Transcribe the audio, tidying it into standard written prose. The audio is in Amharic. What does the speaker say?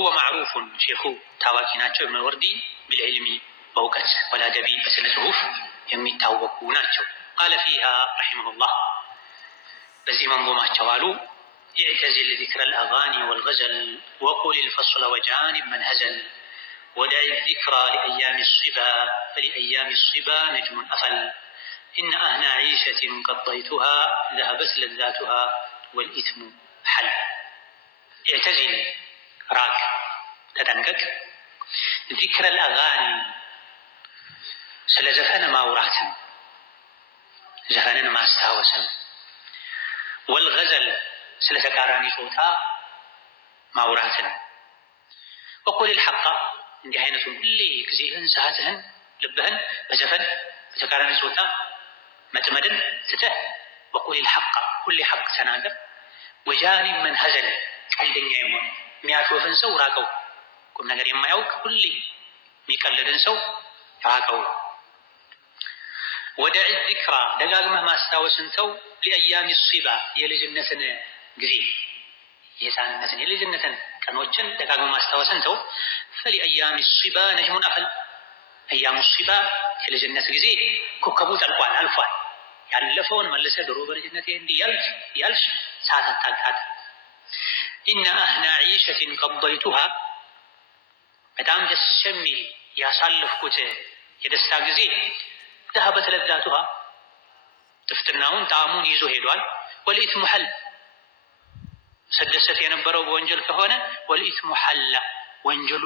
وهو معروف شيخ تاواكيناتشو ابن الوردي بالعلم بوكت ولا دبي بسنة صحف يمي تاوكوناتشو. قال فيها رحمه الله بزي منظوماتشو قالوا اعتزل ذكر الأغاني والغزل وقل الفصل وجانب من هزل ودع الذكرى لأيام الصبا فلأيام الصبا نجم أفل إن أهنى عيشة قضيتها ذهبت لذاتها والإثم حل. اعتزل راك تدنقق ذكر الأغاني سل زفن ما وراتا زفنن ما استاوسا والغزل سل تقاراني صوتا ما وراتا وقل الحق عندي حينة اللي كزيهن ساعتهن لبهن بزفن بتقاراني صوتا متمدن تته وقل الحق كل حق تناقر وجانب من هزل ቀልደኛ የሆነ የሚያሾፍን ሰው ራቀው። ቁም ነገር የማያውቅ ሁሌ የሚቀልድን ሰው ራቀው። ወደዕ ዚክራ ደጋግመህ ማስታወስን ተው። ሊአያሚ ሲባ የልጅነትን ጊዜ የሕፃንነትን የልጅነትን ቀኖችን ደጋግመህ ማስታወስን ተው። ፈሊአያሚ ሲባ ነጅሙን አፈል አያሙ ሲባ የልጅነት ጊዜ ኮከቡ ጠልቋል አልፏል። ያለፈውን መልሰ ድሮ በልጅነቴ እንዲህ ያልሽ ሰዓት አታቃጥል። ኢነ አህና ዒሸትን ቀضይቱሃ በጣም ደስ የሚል ያሳለፍኩት የደስታ ጊዜ ذهبت لذاتها ጥፍጥናውን ጣዕሙን ይዞ ሄዷል። ወልኢትሙ ሐል ሰደሰት የነበረው በወንጀል ከሆነ ወልኢትሙ ሐላ ወንጀሉ